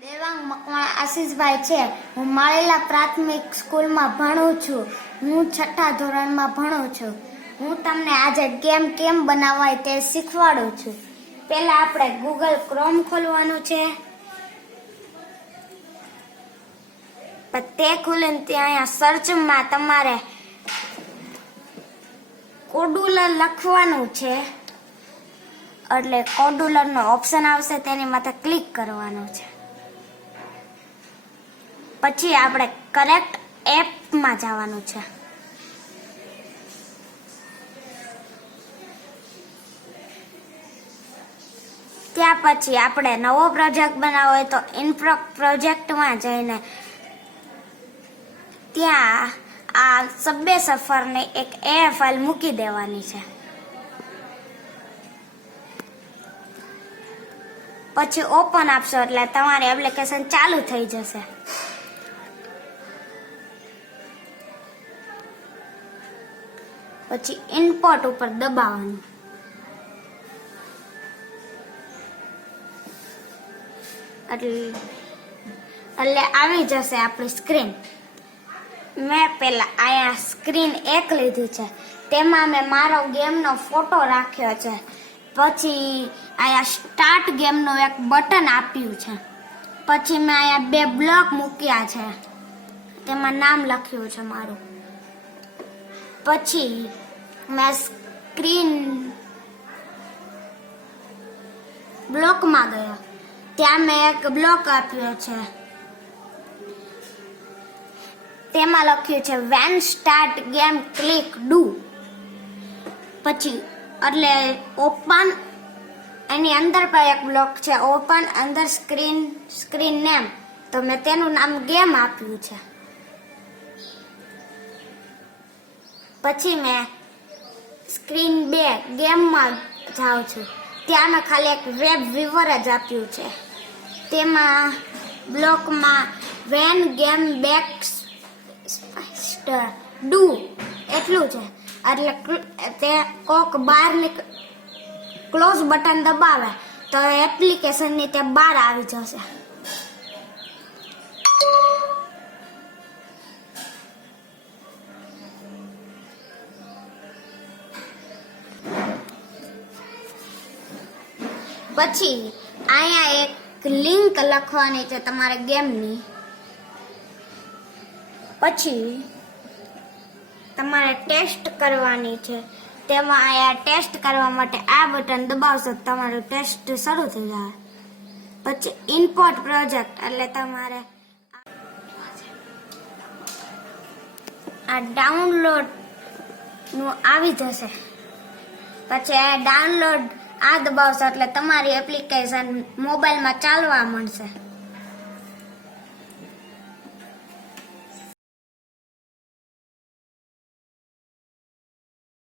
દેવાંગ મકવાણા આશીષભાઈ છે. હું માળેલા પ્રાથમિક સ્કૂલમાં ભણું છું. હું 6ઠા ધોરણમાં ભણું છું. હું તમને આજે ગેમ કેમ બનાવાય તે શીખવાડું છું. પહેલા આપણે ગૂગલ ક્રોમ ખોલવાનું છે. તે ખોલીને ત્યાં સર્ચમાં તમારે કોડુલર લખવાનું છે. એટલે કોડુલરનો ઓપ્શન આવશે, તેની માથે ક્લિક કરવાનું છે. પછી આપણે કરેક્ટ એપમાં જવાનું છે. ત્યાં પછી આપણે નવો પ્રોજેક્ટ બનાવવો હોય તો પ્રોજેક્ટમાં જઈને ત્યાં આ સબ્વે સફરની એક ફાઇલ મૂકી દેવાની છે. પછી ઓપન આપશો એટલે તમારી એપ્લિકેશન ચાલુ થઈ જશે. પછી ઇમ્પોર્ટ ઉપર દબાવવાનું. એટલે આવી જશે આપણી સ્ક્રીન. મેં પેલા અહીંયા સ્ક્રીન 1 લીધી છે. તેમાં મેં મારો ગેમનો ફોટો રાખ્યો છે. પછી અહીંયા સ્ટાર્ટ ગેમનું એક બટન આપ્યું છે. પછી મેં અહીંયા 2 બ્લોક મૂક્યા છે. તેમાં નામ લખ્યું છે મારું. પછી મેં સ્ક્રીન બ્લોકમાં ગયો. ત્યાં મેં એક બ્લોક આપ્યો છે. તેમાં લખ્યું છે when start game click do. પછી એટલે ઓપન, એની અંદર પણ એક બ્લોક છે ઓપન અંદર સ્ક્રીન નેમ. તો મેં તેનું નામ ગેમ આપ્યું છે. પછી મેં સ્ક્રીન 2 ગેમમાં જાઉં છું. ત્યાં મેં ખાલી એક વેબ વ્યુઅર જ આપ્યું છે. તેમાં બ્લોકમાં વેન ગેમ બેક ડુ એટલું છે. એટલે તે કોક બહાર ક્લોઝ બટન દબાવે તો એપ્લિકેશનની તે બહાર આવી જશે. પછી અહીંયા એક લિંક લખવાની છે તમારે ગેમની. પછી તમારે ટેસ્ટ કરવાની છે. તેમાં અહીંયા ટેસ્ટ કરવા માટે આ બટન દબાવશો તમારું ટેસ્ટ શરૂ થઈ જાય. પછી ઇમ્પોર્ટ પ્રોજેક્ટ એટલે તમારે આ ડાઉનલોડ નું આવી જશે. પછી આ ડાઉનલોડ આ દબાવશો એટલે તમારી એપ્લિકેશન મોબાઈલમાં ચાલવા મળશે.